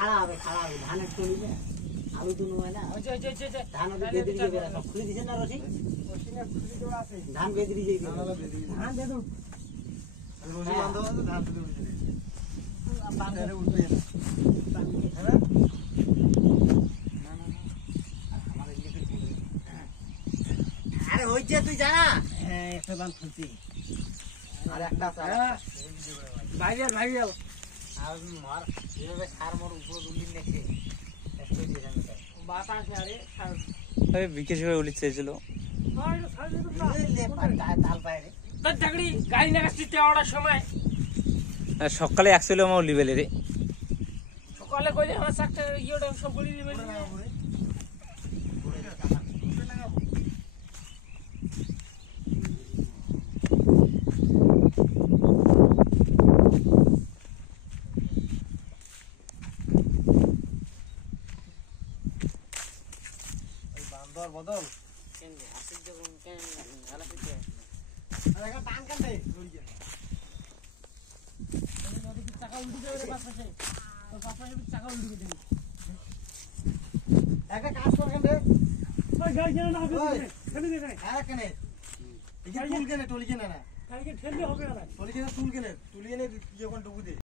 খাড়া হবে ধানের টলি না আলু তো নয় না ধান বেঁধে দিয়ে বেরা সব খুলে দিছেন না রসি ধান বেঁধে দিয়ে ধান বেঁধে রসি বাঁধা আছে ধান তুলে দিছে বাঁধে উঠবে না আমাদের লিখে আরে হইছে তুই জানা হ্যাঁ একটা বান খুলছি আর একটা ভাইরাল আর মার এভাবে সার মোর উপরে দুলিন নেছে এসে দিয়ে জানো বাতাসে আরে সার এই বিকেশ ভাই উলি চেয়েছিল সকালে একচুয়ালি আমার উলি বেলে রে সকালে কইলে আমার চাকটা ইয়োটা সব বলি দিবে বদল কেন আসিক যখন কেন আলা ফিতে আরে একটা টান কেন দে দড়িয়ে যদি চাকা উল্টে যাবে রে পাশে তো পাশে চাকা উল্টে দেবে একটা কাজ কর কেন রে ওই গাড়ি কেন না কেন দে আরে কেন এই যে টুল কেন টলি কেন না গাড়িকে ঠেললে হবে না টলি কেন টুল কেন তুলিয়ে নে যখন ডুবু দে